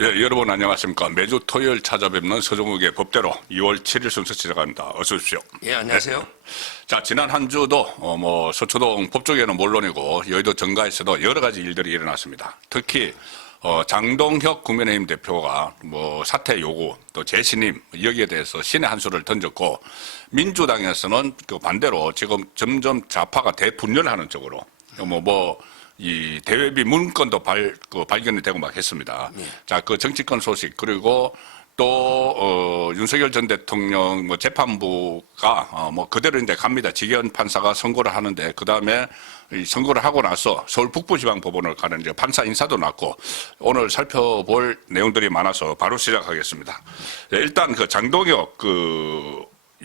예, 여러분 안녕하십니까. 매주 토요일 찾아뵙는 서정욱의 법대로 2월 7일 순서 시작합니다. 어서 오십시오. 예, 안녕하세요. 자, 지난 한 주도 서초동 법조계는 물론이고 여의도 정가에서도 여러 가지 일들이 일어났습니다. 특히 장동혁 국민의힘 대표가 사퇴 요구 또 재신임 여기에 대해서 신의 한 수를 던졌고, 민주당에서는 그 반대로 지금 점점 좌파가 대분열하는 쪽으로 이 대외비 문건도 발견이 되고 막 했습니다. 네. 자, 그 정치권 소식, 그리고 또 윤석열 전 대통령 재판부가 그대로 이제 갑니다. 지기현 판사가 선고를 하는데, 그 다음에 선고를 하고 나서 서울 북부지방법원을 가는 이제 판사 인사도 났고, 오늘 살펴볼 내용들이 많아서 바로 시작하겠습니다. 일단 그 장동혁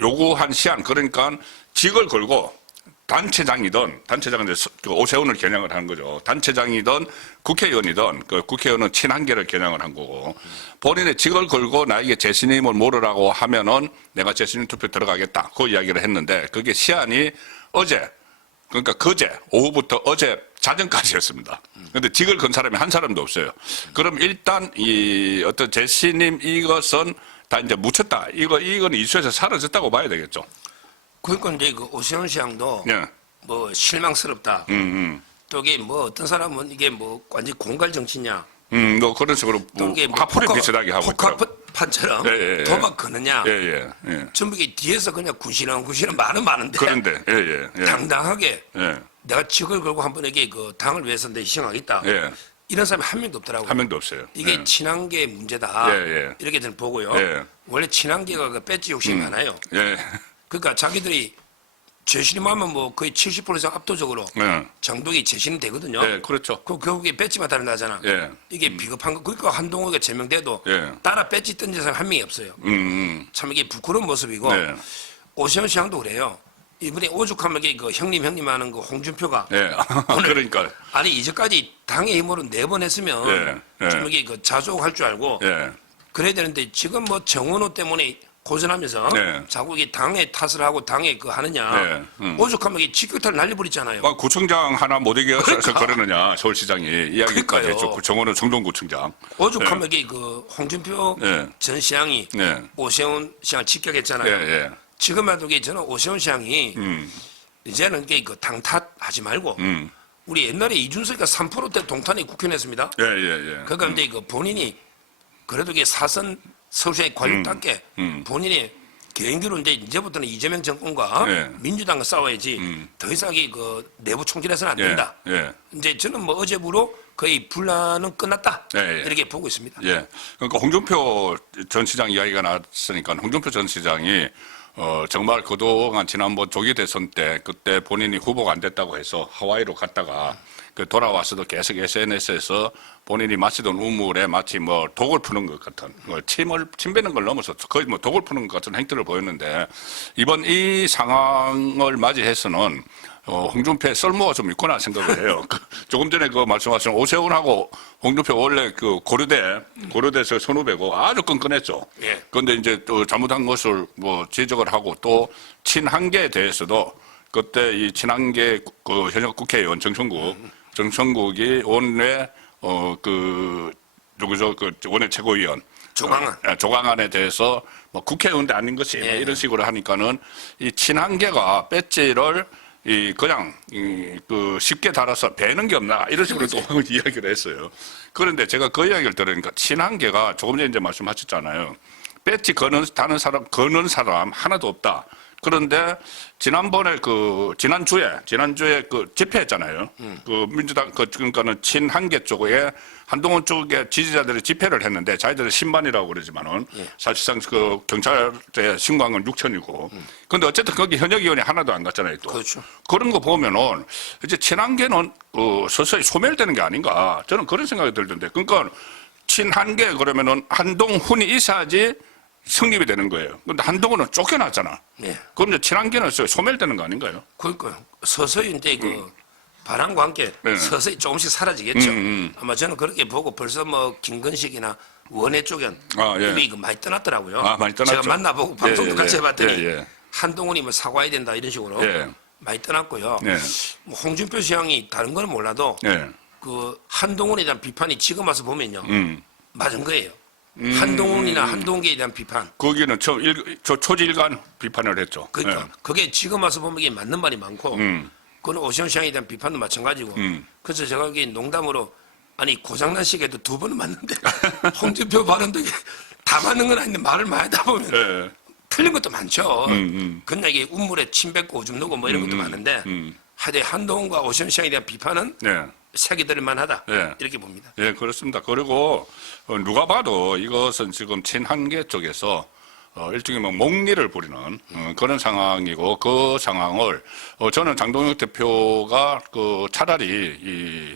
요구한 시한, 그러니까 직을 걸고 단체장은 이제 오세훈을 겨냥을 하는 거죠. 단체장이든 국회의원이든 그 국회의원은 친한계를 겨냥을 한 거고, 본인의 직을 걸고 나에게 재신임을 모르라고 하면은 내가 재신임 투표 들어가겠다, 그 이야기를 했는데, 그게 시한이 그러니까 그제 오후부터 어제 자정까지였습니다. 그런데 직을 건 사람이 한 사람도 없어요. 그럼 일단 이 어떤 재신임 이것은 다 이제 묻혔다. 이건 이슈에서 사라졌다고 봐야 되겠죠. 그러니까 이제 그 오세훈 시장도 예. 실망스럽다. 또 이게 어떤 사람은 이게 완전 공갈 정치냐. 그런 식으로 또 이게 화풀이 비슷하게 하고 있더라고요. 폭학판처럼 예. 도박 거느냐. 예. 전부 이게 뒤에서 그냥 구시렁 많은데. 그런데 예. 당당하게 예. 내가 직을 걸고 한 번에게 그 당을 위해서 내 희생하겠다. 예. 이런 사람이 한 명도 없더라고요. 한 명도 없어요. 이게 예. 친한계 문제다. 예. 이렇게 저는 보고요. 예. 원래 친한계가 그 배지 욕심이 많아요. 예. 그러니까 자기들이 재신임하면 거의 70% 이상 압도적으로 예. 장동이 재신임 되거든요. 예, 그렇죠. 그 결국에 배지만 다른다잖아. 예. 이게 비겁한 거. 그러니까 한동훈이가 제명돼도 예. 따라 배지 던진 사람 한 명이 없어요. 참 이게 부끄러운 모습이고, 네. 오세훈 시장도 그래요. 이번에 오죽하면 그 형님 하는 그 홍준표가 예. 그러니까. 아니 이제까지 당의 힘으로 4번 했으면 예. 좀 이게 그 자족할 줄 알고 예. 그래야 되는데, 지금 정원호 때문에 고전하면서 네. 자꾸 이 당의 탓을 하고 당에 하느냐. 오죽하면 이 직격탄을 날려버리잖아요. 구청장 하나 못 이겨 서 그러느냐, 서울시장이 이야기까지 그러니까요. 했죠. 정원은 성동구청장. 오죽하면 홍준표 네. 전 시장이 네. 오세훈 시장 직격했잖아요. 예. 지금 해도 저는 오세훈 시장이 이제는 당 탓하지 말고 우리 옛날에 이준석이가 3%대 동탄에 국회의원했습니다. 예. 그러니까 근데 본인이 그래도 사선 서울시의 관료답게 본인이 개인기로 이제부터는 이재명 정권과 네. 민주당과 싸워야지 더 이상 내부 총질해서는 안 된다. 예. 이제 저는 어제부로 거의 분란은 끝났다. 예. 이렇게 보고 있습니다. 예. 그러니까 홍준표 전 시장 이야기가 나왔으니까, 홍준표 전 시장이 정말 그동안 지난번 조기 대선 때 그때 본인이 후보가 안 됐다고 해서 하와이로 갔다가 돌아와서도 계속 SNS에서 본인이 마시던 우물에 마치 독을 푸는 것 같은, 침 베는 걸 넘어서 거의 독을 푸는 것 같은 행태를 보였는데, 이번 이 상황을 맞이해서는 홍준표의 썰모가 좀 있구나 생각을 해요. 조금 전에 말씀하신 오세훈하고 홍준표 원래 고려대에서 선후배고 아주 끈끈했죠. 예. 그런데 이제 또 잘못한 것을 지적을 하고, 또 친한계에 대해서도 그때 이 친한계 현역 국회의원 정청국이 원내 원내 최고위원 조강안에 대해서 국회의원도 아닌 것이 이런 식으로 하니까는 이 친한계가 배지를 그냥 쉽게 달아서 베는 게 없나, 이런 식으로 또 이야기를 했어요. 그런데 제가 그 이야기를 들으니까 친한계가 조금 전에 이제 말씀하셨잖아요. 배지 거는 사람 하나도 없다. 그런데 지난번에 지난주에 집회했잖아요. 민주당 그러니까는 친한계 쪽에 한동훈 쪽에 지지자들이 집회를 했는데, 자기들은 10만이라고 그러지만은 사실상 경찰에 신고한 건 6천이고. 근데 어쨌든 거기 현역 의원이 하나도 안 갔잖아요, 또. 그렇죠. 그런 거 보면은 이제 친한계는 서서히 소멸되는 게 아닌가, 저는 그런 생각이 들던데. 그러니까 친한계 그러면은 한동훈이 있어야지 성립이 되는 거예요. 그런데 한동훈은 쫓겨났잖아. 네. 그럼 이제 친한계는 소멸되는 거 아닌가요? 그러니까요. 서서히 이제 바람과 함께 서서히 조금씩 사라지겠죠. 아마 저는 그렇게 보고 벌써 김건식이나 원외 쪽은 이미 많이 떠났더라고요. 많이 떠났죠. 제가 만나보고 방송도 같이 해봤더니 예. 한동훈이 사과해야 된다 이런 식으로 많이 떠났고요. 예. 홍준표 시장이 다른 건 몰라도 한동훈에 대한 비판이 지금 와서 보면요. 맞은 거예요. 한동훈이나 한동계에 대한 비판. 거기는 초지일관 비판을 했죠. 그러니까 예. 그게 지금 와서 보면 이게 맞는 말이 많고 그건 오션시장에 대한 비판도 마찬가지고 그래서 제가 여기 농담으로 아니 고장난식에도 2번은 맞는데 홍준표 발언도 이게 다 맞는 건 아닌데 말을 많이 하다 보면 예. 틀린 것도 많죠. 그냥 이게 운물에 침 뱉고 오줌 누고 뭐 이런 것도 많은데 하여튼 한동훈과 오션시장에 대한 비판은 예. 색이 들을 만하다 예. 이렇게 봅니다. 예, 그렇습니다. 그리고 누가 봐도 이것은 지금 친한계 쪽에서 일종의 뭐 목리를 부리는 그런 상황이고 그 상황을 저는 장동혁 대표가 그 차라리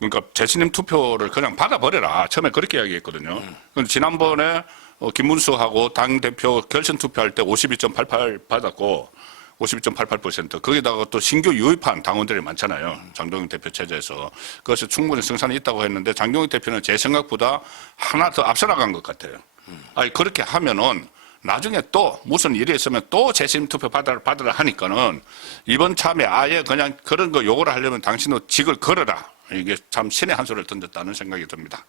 그러니까 재신임 투표를 그냥 받아버려라. 처음에 그렇게 이야기했거든요. 근데 지난번에 김문수하고 당대표 결선 투표할 때 52.88 받았고 52.88% 거기다가 또 신규 유입한 당원들이 많잖아요. 장동혁 대표 체제에서. 그것이 충분히 승산이 있다고 했는데 장동혁 대표는 제 생각보다 하나 더 앞서 나간 것 같아요. 아니 그렇게 하면은 나중에 또 무슨 일이 있으면 또 재심 투표 받으라 하니까는 이번 참에 아예 그냥 그런 거 요구를 하려면 당신도 직을 걸어라. 이게 참 신의 한 수를 던졌다는 생각이 듭니다.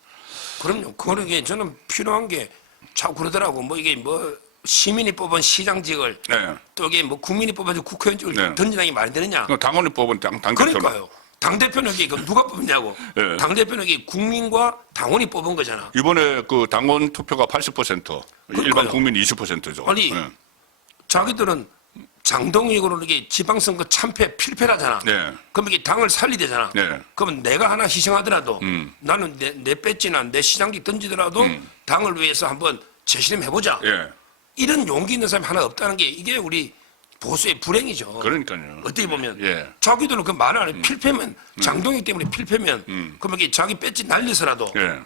그럼요. 그러게 저는 필요한 게 자꾸 그러더라고. 뭐 이게 뭐 시민이 뽑은 시장직을 네. 또 이게 뭐 국민이 뽑아서 국회의원직을 네. 던지는 게 말이 되느냐. 당원이 뽑은 당대표는. 그러니까요. 당대표는 이게 누가 뽑냐고. 네. 당대표는 이게 국민과 당원이 뽑은 거잖아. 이번에 그 당원 투표가 80%, 일반 국민 20%죠. 아니 자기들은 장동익으로 이게 지방선거 참패 필패라잖아. 네. 그럼 이게 당을 살리되잖아. 네. 그러면 내가 하나 희생하더라도 나는 내 배지나 내 시장직 던지더라도 당을 위해서 한번 재실험해보자. 예. 이런 용기 있는 사람이 하나 없다는 게 이게 우리 보수의 불행이죠. 그러니까요. 어떻게 보면 예. 자기들은 그 말 안에 필패면 장동익 때문에 필패면 그럼 이게 자기 배지 날려서라도 예.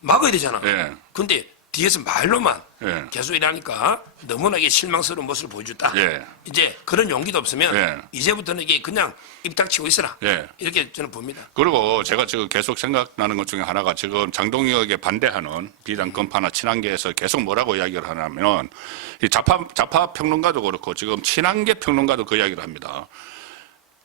막아야 되잖아. 예. 근데 뒤에서 말로만 예. 계속 이러니까 너무나 이게 실망스러운 모습을 보여줬다. 예. 이제 그런 용기도 없으면 예. 이제부터는 이게 그냥 입 닥치고 있어라. 예. 이렇게 저는 봅니다. 그리고 제가 지금 계속 생각나는 것 중에 하나가 지금 장동혁에 반대하는 비당권파나 친한계에서 계속 뭐라고 이야기를 하냐면 이 좌파 평론가도 그렇고 지금 친한계 평론가도 그 이야기를 합니다.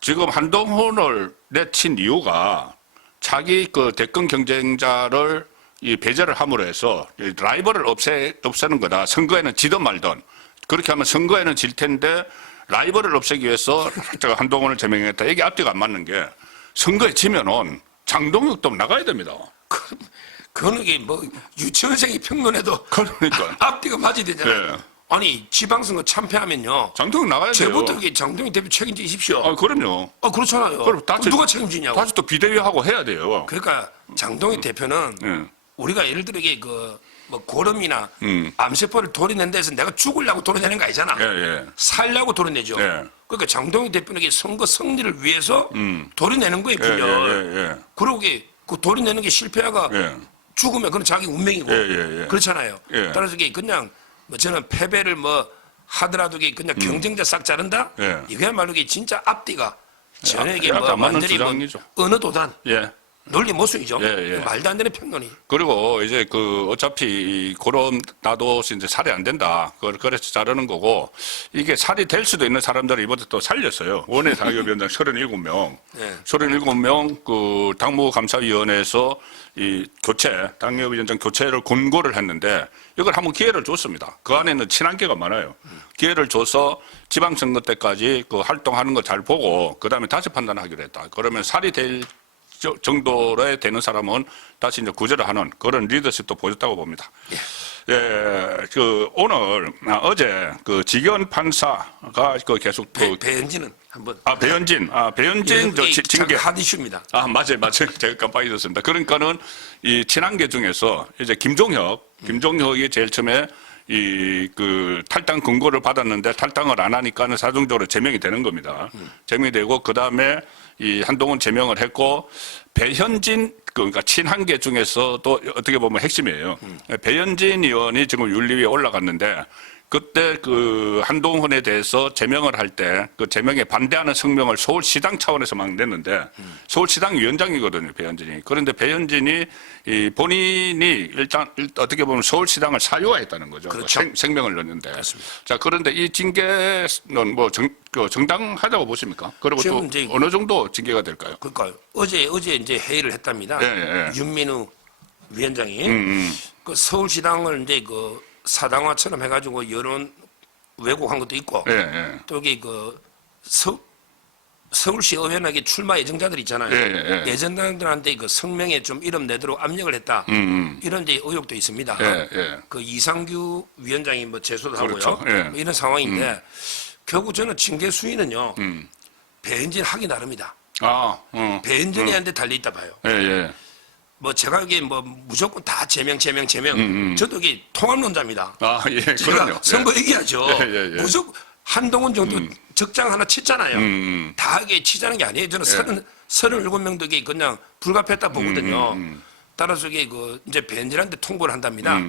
지금 한동훈을 내친 이유가 자기 그 대권 경쟁자를 이 배제를 함으로 해서 이 라이벌을 없애는 거다. 선거에는 지든 말든. 그렇게 하면 선거에는 질 텐데 라이벌을 없애기 위해서 제가 한동훈을 제명했다. 이게 앞뒤가 안 맞는 게 선거에 지면은 장동혁도 나가야 됩니다. 그거는 이게 뭐 유치원생이 평론해도 그러니까. 앞뒤가 맞아야 되잖아요. 예. 아니 지방선거 참패하면요. 장동혁 나가야 돼요. 제부터 이게 장동익 대표 책임지십시오. 아, 그럼요. 그렇잖아요. 그럼 그럼 누가 책임지냐고. 다시 또 비대위하고 해야 돼요. 그러니까 장동익 대표는 예. 우리가 예를 들어 이게 뭐 고름이나 암세포를 도려낸 데서 내가 죽으려고 도려내는 거 아니잖아. 예, 예. 살려고 도려내죠. 예. 그러니까 장동익 대표는 이게 선거 승리를 위해서 도려내는 거예요, 예, 분열. 예, 예. 그러고 이게 그 도려내는 게 실패하가 예. 죽으면 그건 자기 운명이고 예, 예, 예. 그렇잖아요. 예. 따라서 이게 그냥 뭐 저는 패배를 뭐 하더라도 이게 그냥 경쟁자 싹 자른다. 예. 이거야말로 이게 진짜 앞뒤가 전혀 이게 약간 뭐 맞는 완전히 뭐 주장이죠. 어느 도단 예. 논리 모순이죠. 예, 예. 말도 안 되는 평론이. 그리고 이제 그 어차피 그런 나도 이제 살이 안 된다. 그래서 자르는 거고 이게 살이 될 수도 있는 사람들을 이번에 또 살렸어요. 원외 당협위원장 37명. 네. 37명 그 당무감사위원회에서 이 당협위원장 교체를 권고를 했는데 이걸 한번 기회를 줬습니다. 그 안에는 친한계가 많아요. 기회를 줘서 지방선거 때까지 그 활동하는 거 잘 보고 그다음에 다시 판단하기로 했다. 그러면 살이 될 정도로 되는 사람은 다시 이제 구제를 하는 그런 리더십도 보였다고 봅니다. 예, 어제 그 지기현 판사가 그 계속 배현진은 한번. 배현진 징계. 핫 이슈입니다. 맞아요. 제가 깜빡 잊었습니다. 그러니까는 이 친한계 중에서 이제 김종혁이 제일 처음에 그 탈당 권고를 받았는데 탈당을 안 하니까는 사정적으로 제명이 되는 겁니다. 제명이 되고 그 다음에 이 한동훈 제명을 했고 배현진 그러니까 친한계 중에서도 어떻게 보면 핵심이에요. 배현진 의원이 지금 윤리위에 올라갔는데 그때 그 한동훈에 대해서 제명을 할 때 그 제명에 반대하는 성명을 서울시당 차원에서 막 냈는데 서울시당 위원장이거든요, 배현진이. 그런데 배현진이 본인이 일단 어떻게 보면 서울시당을 사유화했다는 거죠. 그렇죠. 생명을 넣는데. 맞습니다. 자, 그런데 이 징계는 뭐 정당하다고 보십니까? 그리고 또 이제 어느 정도 징계가 될까요? 그러니까 어제 이제 회의를 했답니다. 예, 예. 윤민우 위원장이 그 서울시당을 이제 그 사당화처럼 해가지고 여론 왜곡한 것도 있고 예, 예. 또 여기 그 서울시 의원에게 출마 예정자들 있잖아요. 예, 예. 예정자들한테 그 성명에 좀 이름 내도록 압력을 했다. 이런 이제 의혹도 있습니다. 예, 예. 그 이상규 위원장이 뭐 제소도 그렇죠. 하고요. 예. 뭐 이런 상황인데 결국 저는 징계 수위는요. 배은진 하기 나름이다. 아, 배은진이한테 달려 있다 봐요. 예, 예. 뭐 제가 여기 뭐 무조건 다 제명. 저도 여기 통합론자입니다. 아, 예, 제가 그럼요. 선거 얘기하죠. 예, 예, 예. 무조건 한동훈 정도 적장 하나 치잖아요. 다 이게 치자는 게 아니에요. 저는 37명도 이게 그냥 불가피했다 보거든요. 따라서 이게 그 이제 배은진한테 통보를 한답니다.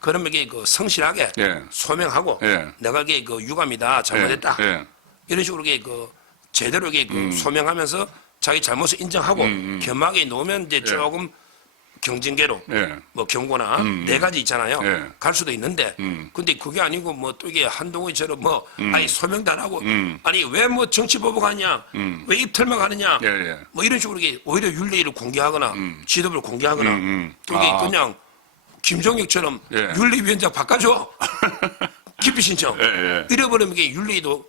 그러면 이게 그 성실하게 예. 소명하고 예. 내가 이게 그 유감이다, 잘못했다. 예. 이런 식으로 이게 그 제대로 이게 그 소명하면서 자기 잘못을 인정하고 겸하게 놓으면 이제 조금 경징계로 예. 뭐 경고나 네 가지 있잖아요. 예. 갈 수도 있는데 근데 그게 아니고 뭐 또 이게 한동훈처럼 뭐 아니 소명도 안 하고 아니 왜 뭐 정치보복 하냐 왜 입털만 하느냐 예, 예. 뭐 이런 식으로 이게 오히려 윤리를 공개하거나 지도부를 공개하거나 또 이게 아. 그냥 김종혁처럼 예. 윤리위원장 바꿔줘 기피 신청 예, 예. 이래버리면 이게 윤리도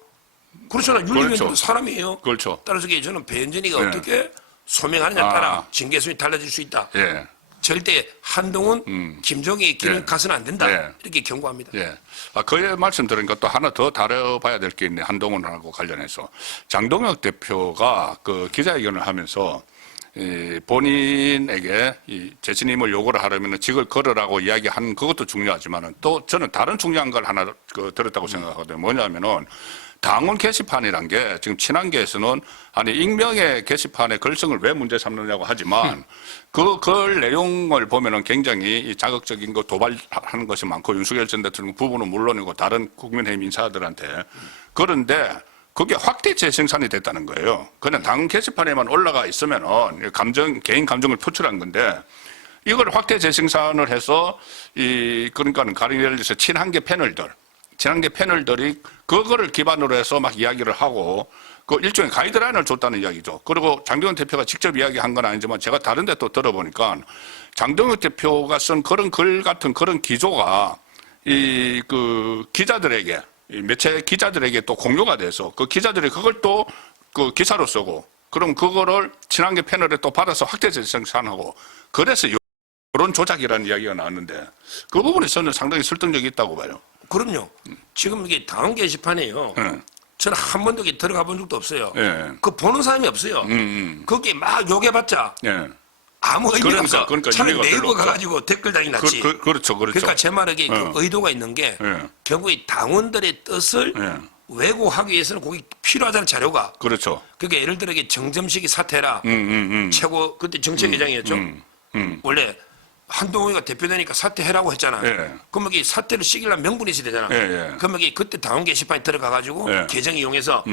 그렇잖아 윤리위원장도 그렇죠. 사람이에요. 그렇죠. 따라서 이게 저는 배은진이가 예. 어떻게 소명하느냐에 아. 따라 징계수준이 달라질 수 있다. 예. 절대 한동훈, 김종희 길을 예. 가서는 안 된다. 예. 이렇게 경고합니다. 예. 아, 그의 말씀 들으니까 또 하나 더 다뤄봐야 될 게 있네. 한동훈하고 관련해서. 장동혁 대표가 그 기자회견을 하면서 본인에게 이 재신임을 요구를 하려면 직을 걸으라고 이야기한 그것도 중요하지만은 또 저는 다른 중요한 걸 하나 들었다고 생각하거든요. 뭐냐면은 당원 게시판이란 게 지금 친한계에서는 아니 익명의 게시판의 글성을 왜 문제 삼느냐고 하지만 그 글 내용을 보면은 굉장히 이 자극적인 거 도발하는 것이 많고 윤석열 전 대통령 부부는 물론이고 다른 국민의힘 인사들한테 그런데 그게 확대 재생산이 됐다는 거예요. 그냥 당 게시판에만 올라가 있으면은 개인 감정을 표출한 건데 이걸 확대 재생산을 해서 그러니까는 가령 예를 들어서 친한계 패널들이 그거를 기반으로 해서 막 이야기를 하고 그 일종의 가이드라인을 줬다는 이야기죠. 그리고 장동혁 대표가 직접 이야기한 건 아니지만 제가 다른 데 또 들어보니까 장동혁 대표가 쓴 그런 글 같은 그런 기조가 그 기자들에게 매체 기자들에게 또 공유가 돼서 그 기자들이 그걸 또 그 기사로 쓰고 그럼 그거를 친한계 패널에 또 받아서 확대 재생산하고 그래서 여론 조작이라는 이야기가 나왔는데 그 부분에 저는 상당히 설득력이 있다고 봐요. 그럼요. 지금 이게 당원 게시판이에요. 예. 저는 한 번도 이렇게 들어가 본 적도 없어요. 예. 그 보는 사람이 없어요. 거기 막 욕해봤자 예. 아무 의미가 없어. 그러니까 차라리 의미가 별로 네이버 없죠. 가가지고 댓글당이 낫지. 그렇죠. 그러니까 제 말에 그 의도가 있는 게 예. 결국 이 당원들의 뜻을 예. 왜곡하기 위해서는 거기 필요하다는 자료가. 그렇죠. 그러니까 예를 들어 이게 정점식이 사퇴라 최고 그때 정책회장이었죠. 원래 한동훈이가 대표되니까 사퇴해라고 했잖아요. 예. 그럼 여기 사퇴를 시키려면 명분이 있어야 되잖아. 예, 예. 그럼 여기 그때 당원 게시판에 들어가가지고 예. 계정 이용해서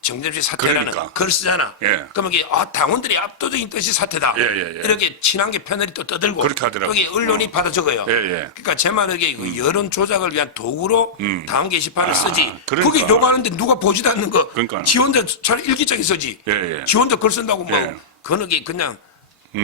정점식 사퇴라는 그러니까. 글을 쓰잖아. 예. 그럼 여기 당원들이 압도적인 뜻이 사퇴다. 예, 예, 예. 이렇게 친한계 패널이 또 떠들고 그렇게 하더라고요. 여기 언론이 받아 적어요. 예, 예. 그러니까 제 말은 이게 그 여론 조작을 위한 도구로 당원 게시판을 쓰지. 그러니까. 거기 욕하는데 누가 보지도 않는 거. 그러니까. 지 혼자 차라리 일기장에 쓰지. 예, 예. 지 혼자 글 쓴다고 뭐 예. 그런 게 그냥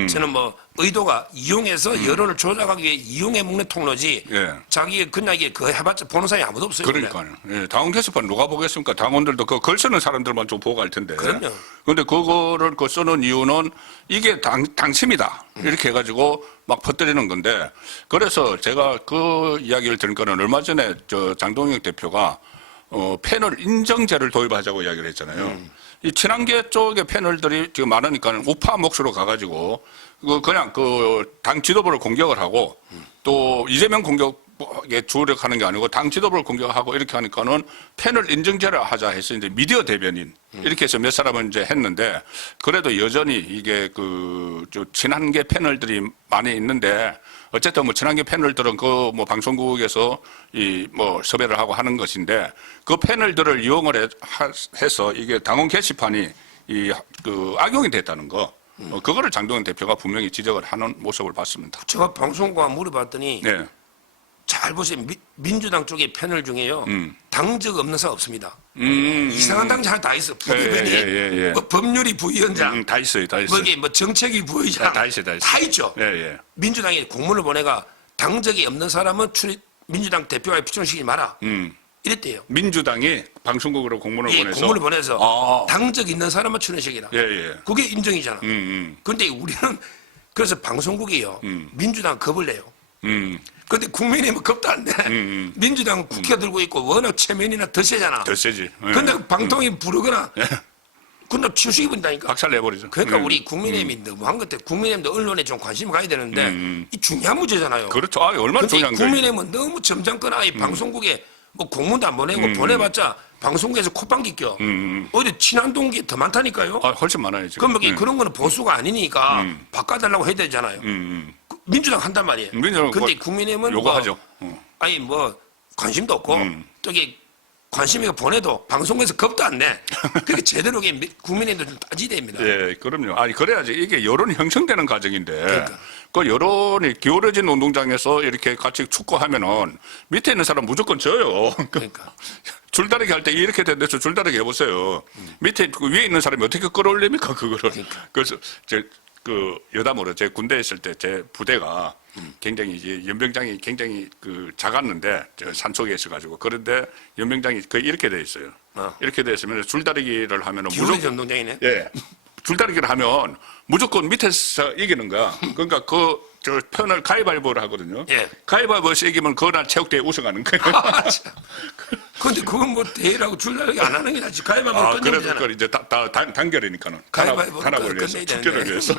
저는 뭐 의도가 이용해서 여론을 조작하기 위해 이용해 먹는 통로지. 예. 자기 그냥 이게 그거 해봤자 보는 사람이 아무도 없어요. 원래. 그러니까요. 예, 당원 게시판 누가 보겠습니까? 당원들도 그 글 쓰는 사람들만 좀 보고 갈 텐데. 그럼요. 그런데 그거를 그 쓰는 이유는 이게 당심이다. 이렇게 해가지고 막 퍼뜨리는 건데. 그래서 제가 그 이야기를 들으니까는 얼마 전에 저 장동혁 대표가 패널 인정제를 도입하자고 이야기를 했잖아요. 이 친한계 쪽의 패널들이 지금 많으니까 우파 몫으로 가가지고 그냥 그 당 지도부를 공격을 하고 또 이재명 공격에 주력하는 게 아니고 당 지도부를 공격하고 이렇게 하니까는 패널 인정제를 하자 해서 이제 미디어 대변인 이렇게 해서 몇 사람은 이제 했는데 그래도 여전히 이게 저 친한계 패널들이 많이 있는데 어쨌든 뭐 친한계 패널들은 그 뭐 방송국에서 뭐 섭외를 하고 하는 것인데 그 패널들을 이용을 해서 이게 당원 게시판이 그 악용이 됐다는 거. 그거를 장동현 대표가 분명히 지적을 하는 모습을 봤습니다. 제가 방송국에 물어봤더니 네. 잘 보세요. 민주당 쪽의 패널 중에요. 당적 없는 사람 없습니다. 음. 이상한 당자 하나 다 있어. 부대변인, 예. 뭐 법률위 부위원장, 다 있어요. 다 있어요. 뭐, 이게 뭐 정책위 부의장 다 있어요. 다 있죠. 예. 민주당이 공문을 보내가 당적이 없는 사람은 민주당 대표에 추천시키지 마라. 이랬대요. 민주당이 방송국으로 공문을 예, 보내서 공문을 보내서 아. 당적 있는 사람은 출연시키라. 예. 그게 인정이잖아. 그런데 우리는 그래서 방송국이요. 민주당 겁을 내요. 그런데 국민의힘은 겁도 안 내. 민주당 국회 들고 있고 워낙 체면이나 더 세잖아. 더 세지. 예. 근데 방통위 부르거나 근데 치우시기 분다니까. 박살 내버리죠. 그러니까 우리 국민의힘이 너무한 것 같아. 국민의힘도 언론에 좀 관심을 가야 되는데 이 중요한 문제잖아요. 그렇죠. 아, 얼마나 근데 중요한 거예요. 국민의힘은 너무 점잖거나 이 방송국에 뭐 공문도 안 보내고 보내봤자 방송국에서 콧방귀 껴. 오히려 친한 동기 더 많다니까요. 아, 훨씬 많아요, 지금. 그럼 뭐 그런 거는 보수가 아니니까 바꿔달라고 해야 되잖아요. 그 민주당 한단 말이에요. 민주당 근데 뭐 국민의힘은 요구하죠. 아니 뭐 관심도 없고 저기 관심이가 보내도 방송에서 겁도 안 내. 그게 제대로 국민의힘도 좀 따지야 됩니다. 예, 그럼요. 아니, 그래야지 이게 여론이 형성되는 과정인데. 그러니까. 그 여론이 기울어진 운동장에서 이렇게 같이 축구하면은 밑에 있는 사람 무조건 져요. 그러니까. 줄다리기 할 때 이렇게 된데 줄다리기 해보세요. 밑에 그 위에 있는 사람이 어떻게 끌어올립니까, 그거를. 그러니까. 그래서 그 여담으로 제 군대에 있을 때 제 부대가 굉장히 이제 연병장이 굉장히 그 작았는데 저 산속에 있어가지고 그런데 연병장이 거의 이렇게 돼 있어요. 이렇게 돼 있으면 줄다리기를 하면은 기울어진 운동장이네. 예. 줄다리기를 하면 무조건 밑에서 이기는 거야. 그러니까 저 편을 가위바위보를 하거든요. 예. 가위바위보에서 이기면 그날 체육대회 우승하는 거예요. 근데 그건 뭐 대회라고 줄다리기 안 하는 게 낫지. 가위바위보 끝내면 그래도 되잖아. 그걸 이제 단결이니까는. 가위바위보로 단합을 위해서, 끝내야 축제를 되는데. 위해서.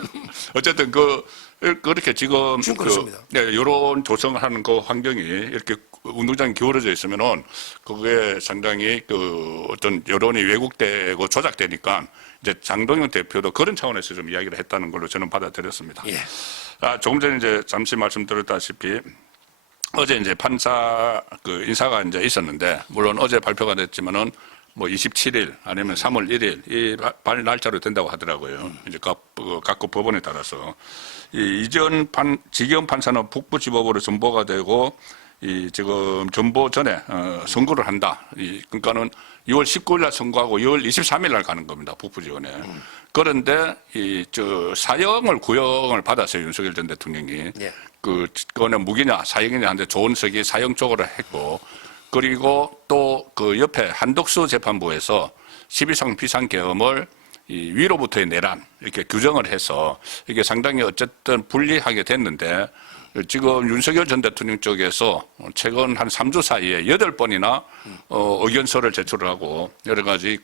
어쨌든 그렇게 지금 그렇습니다. 여론 조성하는 그 환경이 이렇게 운동장이 기울어져 있으면은 그게 상당히 그 어떤 여론이 왜곡되고 조작되니까 이제 장동영 대표도 그런 차원에서 좀 이야기를 했다는 걸로 저는 받아들였습니다. 예. 조금 전에 이제 잠시 말씀드렸다시피 어제 이제 판사 그 인사가 이제 있었는데 물론 어제 발표가 됐지만은 뭐 27일 아니면 3월 1일 이 발 날짜로 된다고 하더라고요. 이제 각국 법원에 따라서 지기현 판사는 북부지법으로 전보가 되고 지금 전보 전에 선고를 한다. 그러니까는 2월 19일 날 선고하고 2월 23일 날 가는 겁니다. 북부지원에. 그런데 사형을 구형을 받았어요. 윤석열 전 대통령이. 예. 그거는 무기냐 사형이냐 하는데 조은석이 사형 쪽으로 했고 그리고 또 그 옆에 한덕수 재판부에서 12상 비상계엄을 위로부터의 내란 이렇게 규정을 해서 이게 상당히 어쨌든 불리하게 됐는데 지금 윤석열 전 대통령 쪽에서 최근 한 3주 사이에 8번이나 의견서를 제출을 하고 여러 가지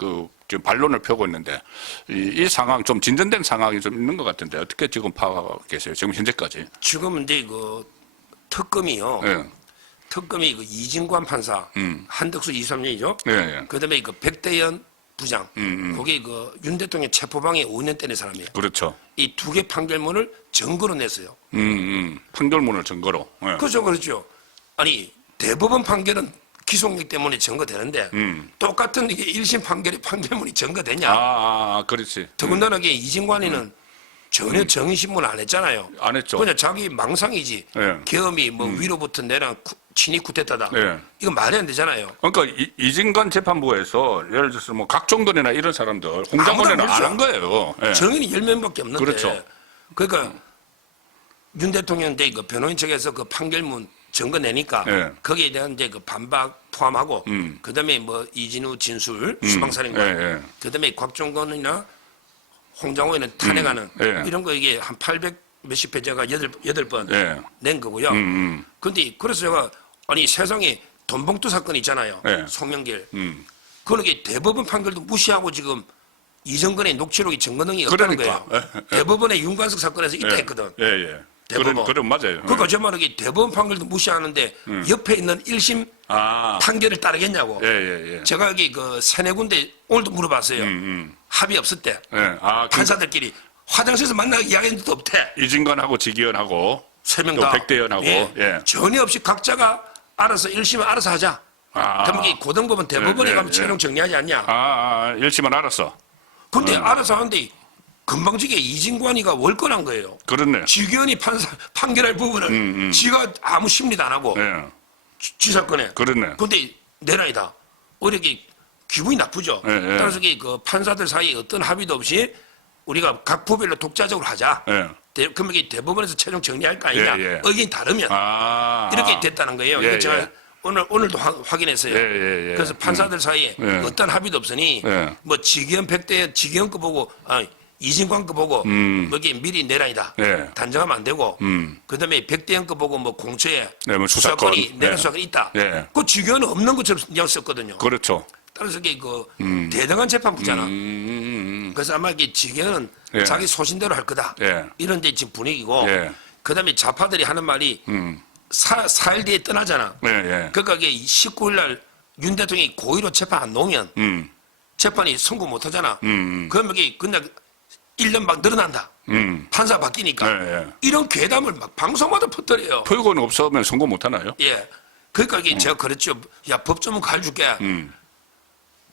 지금 반론을 펴고 있는데 이 상황 좀 진전된 상황이 좀 있는 것 같은데 어떻게 지금 파악하고 계세요? 지금 현재까지. 지금은 이제 그 특검이요. 예. 특검이 그 이진관 판사, 한덕수 23년이죠. 예. 그다음에 그 백대현 부장, 그게 그 윤 대통령 체포방해 5년 때린 사람이에요. 그렇죠. 이 두 개 판결문을 증거로 냈어요. 판결문을 증거로. 예. 그렇죠. 아니 대법원 판결은 기속력 때문에 증거되는데 똑같은 이게 1심 판결문이 증거되냐? 그렇지. 더군다나 이게 이진관이는 전혀 정의신문 안 했잖아요. 안 했죠. 그냥 자기 망상이지. 예. 계엄이 뭐 위로부터 내란 친위 쿠데타다. 예. 이거 말이 안 되잖아요. 그러니까 이진관 재판부에서 예를 들어서 뭐 각종건이나 이런 사람들 홍장원에는 아무도 안 한 거예요. 예. 정인이 10명밖에 없는데. 그렇죠. 그러니까 윤 대통령 때 그 변호인 측에서 그 판결문 증거 내니까 예. 거기에 대한 이제 그 반박 포함하고 그다음에 뭐 이진우 진술 수방사령관 예. 그다음에 곽종건이나 홍장호에는 탄핵하는 예. 이런 거 이게 한 800 몇십 페이지가 8번 예. 낸 거고요. 근데 그래서 제가 아니 세상에 돈봉투 사건 있잖아요. 예. 송명길. 그런 게 대법원 판결도 무시하고 지금 이정근의 녹취록이 증거 등이 없다는 그러니까. 거예요. 대법원의 윤관석 사건에서 있다 했거든. 예. 대법원. 그럼 맞아요. 그러니까 저 말은 이 대법원 판결도 무시하는데 옆에 있는 1심 판결을 따르겠냐고. 예. 제가 여기 그 세네 군데 오늘도 물어봤어요. 합의 없을 때 예. 판사들끼리 화장실에서 만나고 이야기한 적도 없대. 이진관하고 지기현하고 세 명 또 다. 백대현하고 예. 전혀 없이 각자가 알아서 1심을 알아서 하자. 그럼 이게 고등법원 대법원에 예. 가면 최종 정리하지 않냐. 1심은 알았어. 근데 알아서 하는데 금방지게 이진관이가 월권한 거예요. 그렇네. 지기현이 판결할 부분을 지가 아무 심리도 안 하고 예. 쥐사건에. 그렇네. 근데 내란이다. 이렇게 기분이 나쁘죠. 예, 예. 따라서 그 판사들 사이에 어떤 합의도 없이 우리가 각 부별로 독자적으로 하자. 예. 그러면 이게 대법원에서 최종 정리할 거 아니냐. 예, 예. 의견이 다르면 이렇게 됐다는 거예요. 예, 이거 제가 예. 오늘도 확인했어요. 예. 그래서 판사들 사이에 예. 어떤 합의도 없으니 예. 뭐 직위원 100대 직위원 거 보고 이진관 거 보고 뭐 이게 미리 내란이다. 예. 단정하면 안 되고 그다음에 100대원 거 보고 뭐 공처에 네, 뭐 수사권이 내란 예. 수사권이 있다. 예. 그 직위원은 없는 것처럼 썼거든요. 그렇죠. 따라서 이게 그 대등한 재판부잖아. 그래서 아마 이게 직위원은 예. 자기 소신대로 할 거다. 예. 이런 데 지금 분위기고 예. 그다음에 좌파들이 하는 말이 4일 뒤에 떠나잖아. 예. 그러니까 이게 19일 날 윤 대통령이 고의로 재판 안 놓으면 재판이 선고 못 하잖아. 그러면 이게 그냥 1년 막 늘어난다. 판사 바뀌니까. 예. 이런 괴담을 막 방송마다 퍼뜨려요. 표본 없으면 선고 못 하나요? 예. 그러니까 이게 제가 그랬죠. 야, 법조문 가르줄게.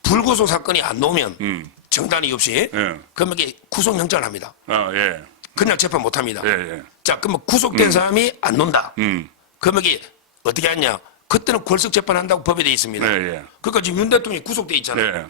불구속 사건이 안 나오면 정단이 없이 예. 그러면 이게 구속영장을 합니다. 예. 그냥 재판 못 합니다. 예. 자, 그러면 구속된 사람이 안 논다. 그러면 이게 어떻게 하냐? 그때는 골석 재판한다고 법에 돼 있습니다. 예. 그러니까 지금 윤 대통령이 구속돼 있잖아요. 예.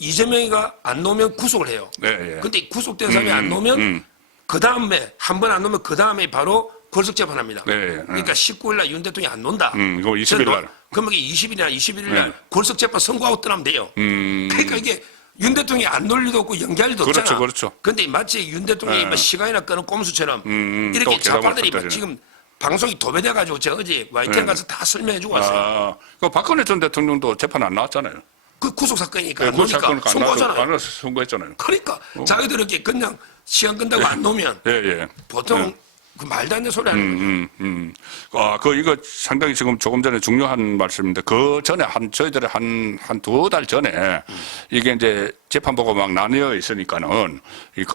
이재명이가 안 놓으면 구속을 해요. 예. 근데 구속된 사람이 안 놓으면 그 다음에 한 번 안 놓으면 그 다음에 바로 골석 재판합니다. 네. 그러니까 19일 날 윤 대통령이 안 논다. 이거 20일 날. 그러면 이게 20일이나 21일 날 네. 골석 재판 선고하고 떠나면 돼요. 그러니까 이게 윤 대통령이 안 놀 리도 없고 연기할 리도 그렇죠, 없잖아. 그렇죠. 근데 마치 윤 대통령이 네. 뭐 시간이나 끄는 꼼수처럼 또 이렇게 계산을 좌파들이 막 펼쳐지네. 지금 방송이 도배돼가지고 제가 어제 YTN 가서 다 설명해주고 왔어요. 그 박근혜 전 대통령도 재판 안 나왔잖아요. 그 구속 사건이니까 안 그 노니까 사건을 안 선고하잖아요. 나와서 선고했잖아요. 그러니까 자기들 이렇게 그냥 시간 끈다고 안 놓으면 예. 보통 그 말도 안 되는 소리 하는 거죠. 이거 상당히 지금 조금 전에 중요한 말씀인데, 그 전에 저희들이 한 2달 전에 이게 이제 재판부가 막 나뉘어 있으니까는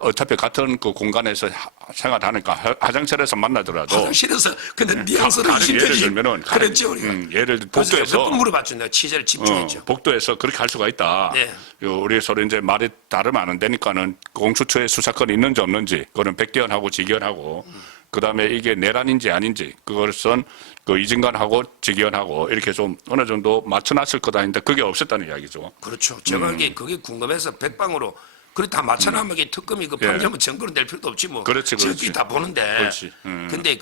어차피 같은 그 공간에서 생활하니까 화장실에서 만나더라도 화장실에서 근데 뉘앙스를 다르게 예를 20페이지 들면은 그랬죠 우리가. 예를 들어 그래서 복도에서 몇번 물어봤죠. 내가 취재를 집중했죠. 복도에서 그렇게 할 수가 있다. 네. 우리 서로 이제 말이 다르면 안 되니까는 공수처에 수사권이 있는지 없는지, 그거는 백대원하고 직위원하고, 그 다음에 이게 내란인지 아닌지, 그것은 그 이진관하고 직위원하고 이렇게 좀 어느 정도 맞춰놨을 거다 했는데 그게 없었다는 이야기죠. 그렇죠. 제가 이게 그게 궁금해서 백방으로 그래 다 맞춰놓으면 이게 특검이 그 판결문 증거로 낼 필요도 없지 뭐. 그렇지. 지들끼리 다 보는데. 그렇지. 근데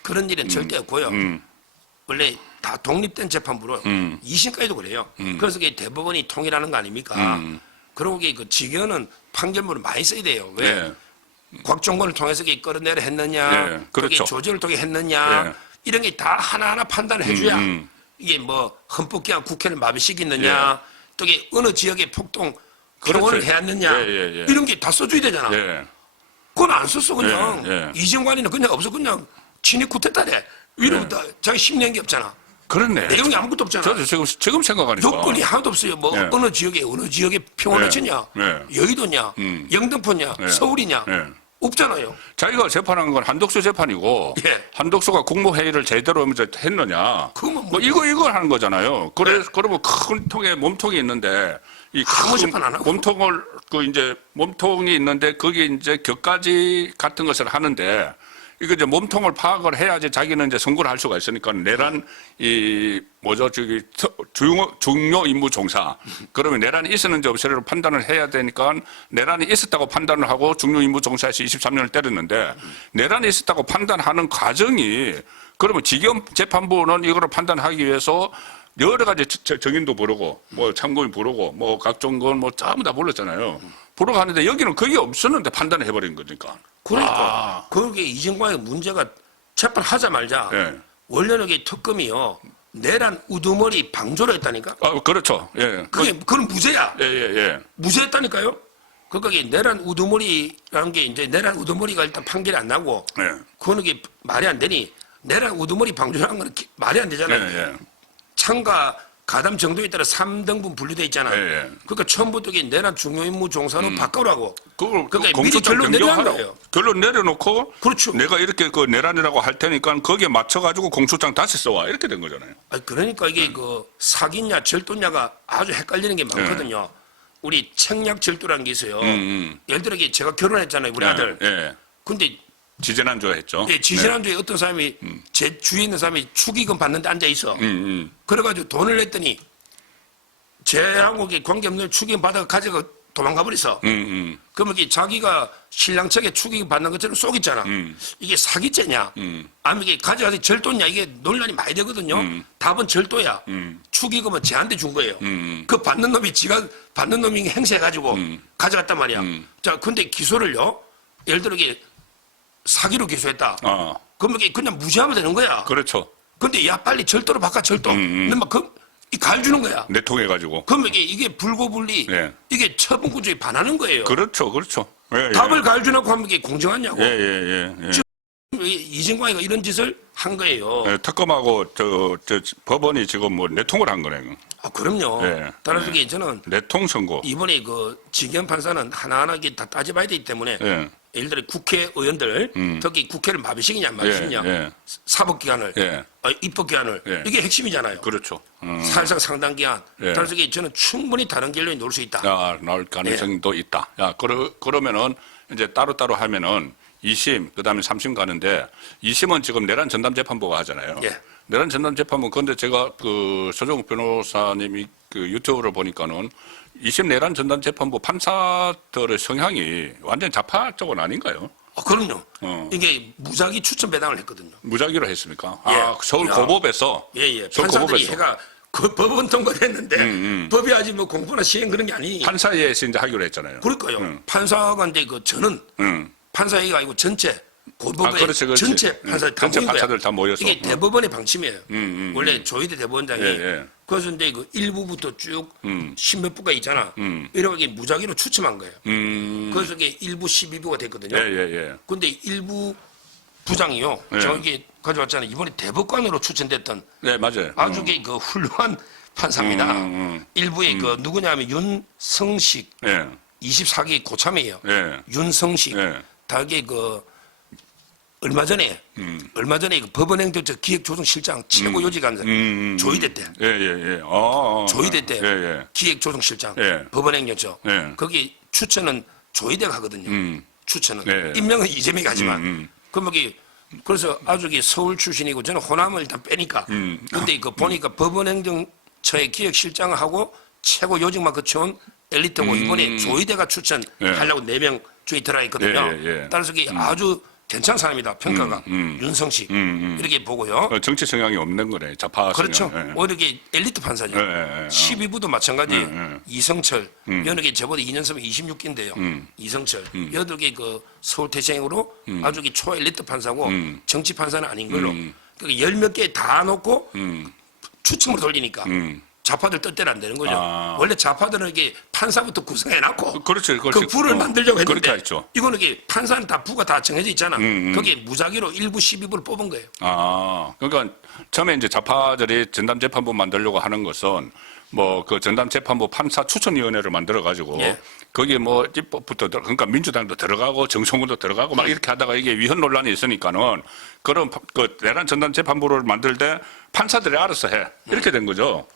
그런 일은 절대 없고요. 원래 다 독립된 재판부로 2심까지도 그래요. 그래서 이게 대법원이 통일하는 거 아닙니까? 그리고 이게 그 직위원은 판결문을 많이 써야 돼요. 왜? 네. 곽종건을 통해서 이게 끌어내려 했느냐, 네, 그렇죠. 거기 조직을 통해 했느냐, 네. 이런 게 다 하나하나 판단을 해줘야 이게 뭐 헌법기관 국회를 마비시키느냐, 또 이게 어느 지역에 폭동 평원을 그렇죠. 해왔느냐, 예. 이런 게 다 써줘야 되잖아. 예. 그건 안 썼어 그냥. 예. 이정관이는 그냥 없어 그냥 친이 쿠데타래. 위로부터 자기 심리한 게 없잖아. 그렇네. 내용이 아무것도 없잖아. 저도 지금 생각하니까. 요건이 하나도 없어요. 뭐 예. 어느 지역에 평원을 예. 치냐, 예. 여의도냐, 영등포냐, 서울이냐, 예. 없잖아요. 자기가 재판한 건 한덕수 재판이고, 예. 한덕수가 국무회의를 제대로 하면서 했느냐. 그거만 뭐 이걸 하는 거잖아요. 그러면 큰 통에 몸통이 있는데, 이 아무 큰 재판 안 하고. 몸통이 있는데 거기에 이제 격가지 같은 것을 하는데, 이거 이제 몸통을 파악을 해야지 자기는 이제 선고를 할 수가 있으니까 내란 중요 임무 종사, 그러면 내란이 있었는지 없었는지 판단을 해야 되니까 내란이 있었다고 판단을 하고 중요 임무 종사에서 23년을 때렸는데, 내란이 있었다고 판단하는 과정이, 그러면 지경 재판부는 이거를 판단하기 위해서 여러 가지 정인도 부르고 뭐 참고인 부르고 뭐 각종 건 뭐 전부 다 불렀잖아요. 부르고 하는데 여기는 그게 없었는데 판단을 해버린 거니까. 그러니까 그게 이정관의 문제가 재판하자 말자. 예. 원래는 이게 특검이요 내란 우두머리 방조를 했다니까. 그렇죠. 예. 그건 무죄야. 예. 무죄했다니까요. 그러니까 이게 내란 우두머리라는 게 이제 내란 우두머리가 일단 판결이 안 나고 예. 그거는 이게 말이 안 되니 내란 우두머리 방조라는 거는 말이 안 되잖아요. 예. 참가 가담 정도에 따라 3등분 분류돼 있잖아. 예. 그러니까 처음부터 이게 내란 중요 임무 종사로 바꾸라고. 그걸 그러니까 미리 결론 내려야 한다 거예요. 결론 내려놓고 그렇죠. 내가 이렇게 그 내란이라고 할 테니까 거기에 맞춰가지고 공소장 다시 써와 이렇게 된 거잖아요. 아니, 그러니까 이게 그 사기냐 절도냐가 아주 헷갈리는 게 많거든요. 우리 책략 절도라는 게 있어요. 예를 들어 이게 제가 결혼했잖아요, 우리 아들. 예. 근데 지지난주에 했죠. 예, 지지난주에 어떤 사람이 제 주위에 있는 사람이 축의금 받는데 앉아 있어. 그래가지고 돈을 냈더니 제하고 관계없는 축의금 받아 가지고 도망가 버렸어. 그러면 이게 자기가 신랑 측에 축의금 받는 것처럼 속였잖아. 이게 사기죄냐? 아니면 이게 가져가서 절도냐? 이게 논란이 많이 되거든요. 답은 절도야. 축의금은 쟤한테 준 거예요. 그 받는 놈이 지가 받는 놈이 행세해가지고 가져갔단 말이야. 자, 근데 기소를요. 예를 들어 이게 사기로 기소했다. 그러면 이게 그냥 무시하면 되는 거야. 그렇죠. 근데 야 빨리 절도로 바꿔 절도. 근데 갈 주는 거야. 내통해가지고. 그러면 이게 불고불리 예. 이게 처분권주의 반하는 거예요. 그렇죠, 그렇죠. 예, 답을 가르쳐놓고 하면 이게 공정하냐고. 예. 이진광이가 이런 짓을 한 거예요. 예, 특검하고 저 법원이 지금 뭐 내통을 한 거네. 아, 그럼요. 예. 따라서 저는 내통 선고. 이번에 그 지기현 판사는 하나하나 이게 다 따져봐야 되기 때문에 예. 예를 들어 국회의원들 특히 국회를 마비시키냐 안 마비시키냐 예. 사법기관을 예. 입법기관을 예. 이게 핵심이잖아요. 그렇죠. 사실상 상당기한. 예. 따라서 저는 충분히 다른 결론이 나올 수 있다. 나올 가능성도 있다. 야, 그러면은 이제 따로따로 하면은 2심, 그 다음에 3심 가는데 2심은 지금 내란 전담재판부가 하잖아요. 예. 내란 전담재판부, 근데 제가 그 서정욱 변호사님이 그 유튜브를 보니까는 2심 내란 전담재판부 판사들의 성향이 완전 좌파 쪽은 아닌가요? 그럼요. 이게 무작위 추천 배당을 했거든요. 무작위로 했습니까? 예. 아, 서울 야. 고법에서. 예. 서울 판사들이 고법에서. 해가 그 법은 통과됐는데 법이 아직 뭐 공포나 시행 그런 게 아니. 판사회에서 이제 하기로 했잖아요. 그럴까요? 판사관데 저는 판사회가 아니고 전체 고법의 그렇지. 전체 판사 다 전체 모인 거야. 판사들 다 모여서. 이게 대법원의 방침이에요. 원래 조희대 대법원장이 예. 그래서 근데 그 1부부터 쭉 십몇 부가 있잖아. 이렇게 무작위로 추첨한 거예요. 그래서 이게 1부 12부가 됐거든요. 예. 근데 1부 부장이요. 예. 저기 가져왔잖아요. 이번에 대법관으로 추천됐던 네, 맞아요. 아주 그 훌륭한 판사입니다. 일부의 그 누구냐면 윤성식 예. 24기 고참이에요. 예. 윤성식. 예. 다게 그 얼마 전에 그 법원행정처 기획조정실장 최고 요직한 조희대 때 예. 조희대 때 예. 기획조정실장 예. 법원행정처 예. 거기 추천은 조희대가 하거든요. 추천은 예. 임명은 이재명이 하지만 그럼 그래서 아주 서울 출신이고 저는 호남을 일단 빼니까 근데 그 보니까 법원행정처의 기획실장을 하고 최고 요직만 거쳐온 엘리트고 이번에 조희대가 추천하려고 4명 중에 들어가 있거든요. 예. 따라서 아주 괜찮은 사람이다 평가가 윤성식 이렇게 보고요. 정치 성향이 없는 거네. 좌파 그렇죠. 성향. 오히려 이게 엘리트 판사죠. 12부도 마찬가지. 이성철 여느 게 저보다 2년 서면 26기인데요. 이성철 여덟 개 그 서울태생으로 아주 초엘리트 판사고 정치 판사는 아닌 걸로. 그러니까 10몇 개 다 놓고 추첨으로 돌리니까. 좌파들 뜻대로 안 되는 거죠. 원래 좌파들은 이게 판사부터 구성해놨고 그렇지. 그 부를 만들려고 했는데 그렇게 했죠. 이거는 이게 판사는 다 부가 다 정해져 있잖아. 거기에 무작위로 1부 12부를 뽑은 거예요. 그러니까 처음에 이제 좌파들이 전담재판부 만들려고 하는 것은 뭐 그 전담재판부 판사 추천위원회를 만들어 가지고 예. 거기에 뭐 입법부터 그러니까 민주당도 들어가고 정성훈도 들어가고 막 이렇게 하다가 이게 위헌 논란이 있으니까는 그런 그 내란 전담재판부를 만들 때 판사들이 알아서 해 이렇게 된 거죠.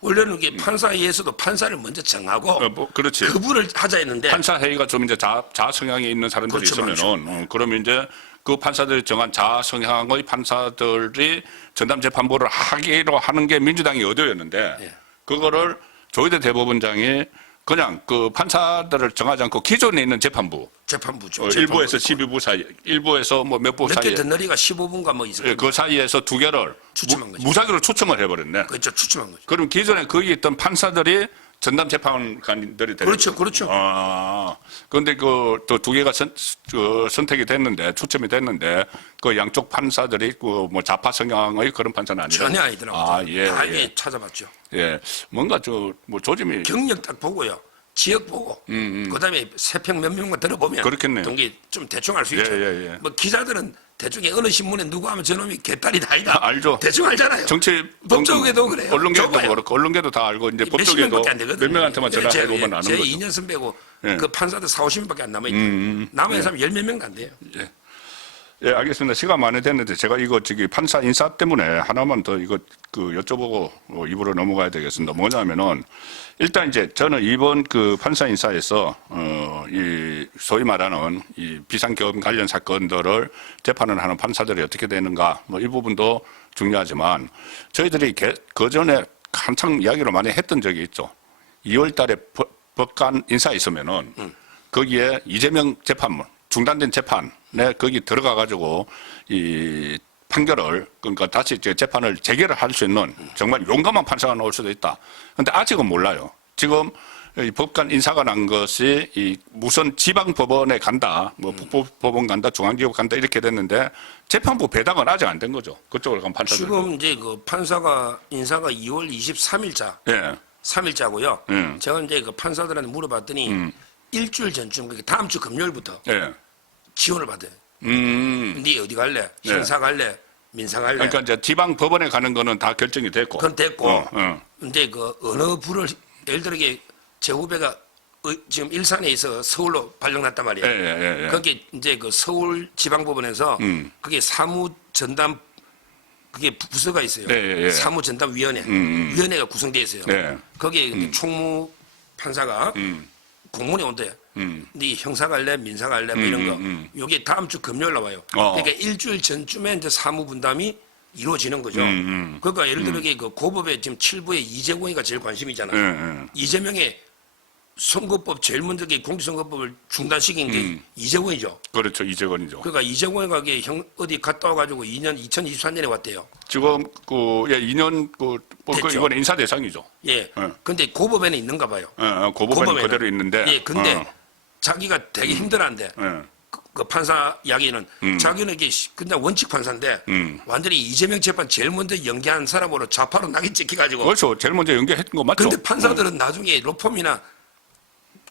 원래는 이게 판사회에서도 판사를 먼저 정하고 그렇지. 그분을 하자 했는데 판사회의가 좀 이제 자아 성향이 있는 사람들이 그렇죠, 있으면은 그러면 이제 그 판사들이 정한 자아 성향의 판사들이 전담재판부를 하기로 하는 게 민주당의 의도였는데 예. 그거를 조희대 대법원장이 그냥 그 판사들을 정하지 않고 기존에 있는 재판부 재판부죠. 1부에서 12부 사이 1부에서 뭐 몇 부 몇개 사이에 덧너리가 15분가 뭐 있어요. 그 사이에서 2개를 추첨한 거죠. 무작위로 추첨을 해버렸네. 그렇죠. 추첨한 거죠. 그럼 기존에 거기 있던 판사들이 전담 재판관들이 되는 그렇죠. 그렇죠. 그런데 그 또 2개가 선택이 됐는데 추첨이 됐는데 그 양쪽 판사들이 그 뭐 좌파 성향의 그런 판사는 아니라 전혀 아니더라고요. 예. 다 이게 찾아봤죠. 예. 뭔가 뭐 조짐이 경력 딱 보고요. 지역 보고 그다음에 세평 몇 명만 들어보면 그렇겠네요. 동기 좀 대충 알 수 예, 있죠. 예. 뭐 기자들은 대충 어느 신문에 누구 하면 저놈이 개딸이다 아니다. 알죠. 대충 알잖아요. 정치 법조계도 그래요. 언론계도 좁아요. 그렇고 언론계도 다 알고 이제 몇십 법조계도 명밖에 안 되거든요. 몇 명한테만 전화해 보면 아는 제 거죠. 2년 선배고 예. 그 판사들 4, 50명밖에 안 남아 있다. 남아 있는 사람 10몇 명도 안 돼요. 예, 알겠습니다. 시간 많이 됐는데 제가 이거 판사 인사 때문에 하나만 더 이거 여쭤보고 입으로 넘어가야 되겠습니다. 뭐냐면은 일단 이제 저는 이번 그 판사 인사에서 이 소위 말하는 이 비상계엄 관련 사건들을 재판을 하는 판사들이 어떻게 되는가, 뭐 이 부분도 중요하지만 저희들이 그 전에 한창 이야기를 많이 했던 적이 있죠. 2월 달에 법관 인사 있으면은 거기에 이재명 재판문, 중단된 재판에 거기 들어가 가지고 이 판결을 그러니까 다시 재판을 재개를 할 수 있는 정말 용감한 판사가 나올 수도 있다. 그런데 아직은 몰라요. 지금 이 법관 인사가 난 것이 이 무슨 지방법원에 간다, 뭐 북부법원 간다, 중앙지법 간다 이렇게 됐는데 재판부 배당은 아직 안 된 거죠. 그쪽으로 간 판사들. 지금 이제 그 판사가 인사가 2월 23일자, 예. 3일자고요. 제가 이제 그 판사들한테 물어봤더니 일주일 전쯤, 그러니까 다음 주 금요일부터 예. 지원을 받아요. 네 어디 갈래? 형사 갈래? 민사 갈래? 그러니까 이제 지방법원에 가는 거는 다 결정이 됐고. 그건 됐고, 어. 근데 그 어느 부를 예를 들어 이게 제 후배가 지금 일산에 있어 서울로 발령났단 말이에요. 예. 거기 이제 그 서울 지방법원에서 그게 사무 전담 그게 부서가 있어요. 예. 사무 전담 위원회. 위원회가 구성되어 있어요. 예. 거기에 근데 총무 판사가 공문이 온대. 네 형사 갈래, 민사 갈래, 뭐 이런 거. 요게 다음 주 금요일 나와요. 그러니까 일주일 전쯤에 이제 사무 분담이 이루어지는 거죠. 그러니까 예를 들어 그 고법에 지금 7부의 이재공이가 제일 관심이잖아요. 이재명의 선거법 제일 먼저 공직선거법을 중단시킨 게 이재공이죠. 그렇죠. 이재건이죠. 그러니까 이재공이가 어디 갔다 와가지고 2023년에 왔대요. 지금 그 2년 그 됐죠. 이번에 인사 대상이죠. 예. 근데 고법에는 있는가 봐요. 고법에는 그대로 있는데. 예. 근데 자기가 되게 힘들어한데. 그 판사 이야기는 자기는 이게 그냥 원칙 판사인데 완전히 이재명 재판 제일 먼저 연기한 사람으로 좌파로 낙인 찍혀가지고. 그렇죠. 제일 먼저 연기했던 거 맞죠. 근데 판사들은 나중에 로펌이나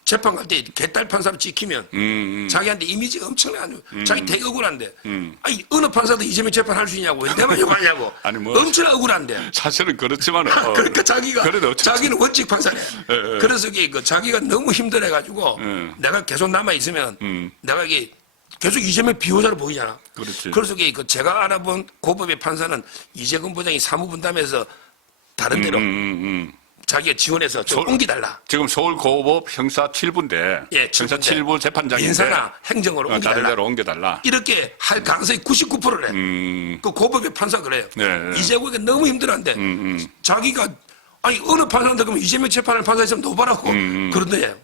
재판 갈 때 개딸 판사로 찍히면 자기한테 이미지가 엄청나요. 자기 되게 억울한데. 아니 어느 판사도 이재명 재판 할 수 있냐고 왜 내만 욕하냐고. 아니 뭐 엄청 억울한데. 사실은 그렇지만 그러니까 그래도 자기는 원칙 판사네. 그래서 이게 그 자기가 너무 힘들어가지고 내가 계속 남아 있으면 내가 이게 계속 이재명 비호자로 보이잖아. 그렇지. 그래서 이게 그 제가 알아본 고법의 판사는 이재근 부장이 사무분담해서 다른 데로 자기가 지원해서 좀 옮기달라. 지금 서울고법 형사 7부인데 예, 형사 7부인데 7부 재판장인데 민사나 행정으로 다른 옮기달라. 데로 옮겨달라. 이렇게 할 가능성이 99%래. 그 고법의 판사 그래요. 네. 이재국이 너무 힘들어한데 자기가 아니 어느 판사인데 그러면 이재명 재판을 판사 있으면 노바라고 그런데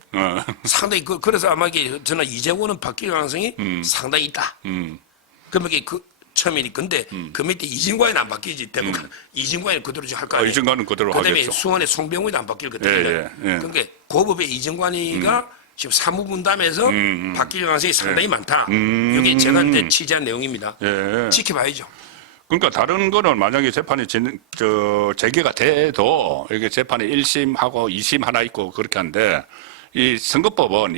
상당히 그래서 아마 이게 저는 이재국은 바뀔 가능성이 상당히 있다. 그러면 이게 처음이니 근데 그 밑에 이진관은 안 바뀌지. 대부분 이진관이 그대로 할 거 아니에요. 이진관은 그대로 그다음에 하겠죠. 수원의 송병훈이도 안 바뀔거든요. 예. 그러니까 고법의 이진관이가 지금 사무분담에서 바뀔 가능성이 상당히 많다. 이게 제가 이제 취재한 내용입니다. 예. 지켜봐야죠. 그러니까 다른 거는 만약에 재판이 재개가 돼도 이게 재판이 1심하고 2심 하나 있고 그렇게 한데 이 선거법은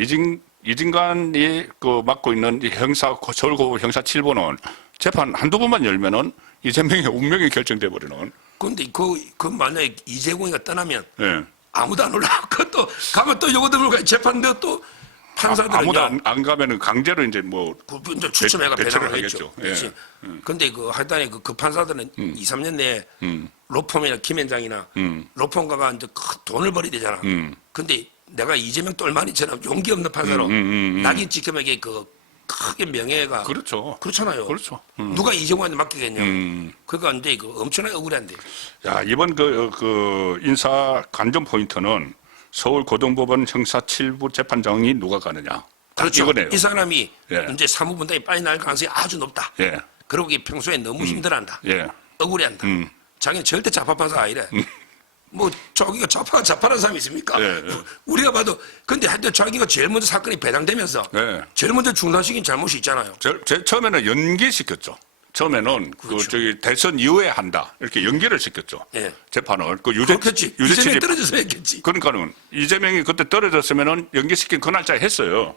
이진관이 그 맡고 있는 이 서울고법 형사 7부는 재판 한두 번만 열면은 이재명의 운명이 결정돼 버리는. 그런데 그 만약에 이재공이가 떠나면 예. 아무도 안 올라. 그것도 가면 또 요거 들고 재판도 또 판사들은 아무도 안 가면은 강제로 이제 뭐 이제 추첨해가 배출을 배당을 했죠. 하겠죠. 그렇지. 근데 하여튼에 그 판사들은 2, 3년 내에 로펌이나 김현장이나 로펌가가 이제 큰 돈을 벌어야 되잖아. 근데 내가 이재명 똘마니처럼 용기 없는 판사로 낙인 찍히면 이게 크게 명예가 그렇죠. 그렇잖아요. 그렇죠. 누가 이재명한테 맡기겠냐고. 그러니까 이제 엄청나게 억울한데. 야, 이번 그 인사 관전 포인트는 서울고등법원 형사 7부 재판장이 누가 가느냐. 그렇죠. 이거네요. 이 사람이 예. 이제 사무분담이 빨리 날 가능성이 아주 높다. 예. 그리고 이게 평소에 너무 힘들어한다. 예. 억울해한다. 자기는 절대 좌파 판사 아니래. 뭐 자기가 좌파라는 사람이 있습니까? 예. 우리가 봐도 근데 하여튼 자기가 제일 먼저 사건이 배당되면서 예. 제일 먼저 중단시킨 잘못이 있잖아요. 처음에는 연기시켰죠. 처음에는 그렇죠. 대선 이후에 한다 이렇게 연기를 시켰죠. 예. 재판을 그렇겠지. 유죄 이재명이 취집. 떨어져서 했겠지. 그러니까는 이재명이 그때 떨어졌으면은 연기시킨 그 날짜에 했어요.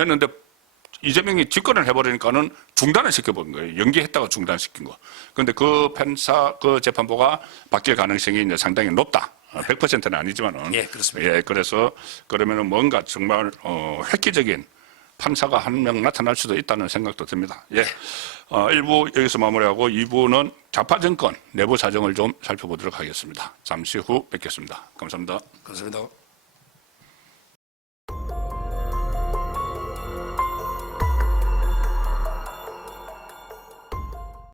했는데 이재명이 집권을 해버리니까는 중단을 시켜버린 거예요. 연기했다가 중단시킨 거. 그런데 그 재판부가 바뀔 가능성이 이제 상당히 높다. 100%는 아니지만은. 예, 그렇습니다. 예, 그래서 그러면은 뭔가 정말 획기적인 판사가 한 명 나타날 수도 있다는 생각도 듭니다. 예. 1부 여기서 마무리하고 2부는 좌파 정권 내부 사정을 좀 살펴보도록 하겠습니다. 잠시 후 뵙겠습니다. 감사합니다. 감사합니다.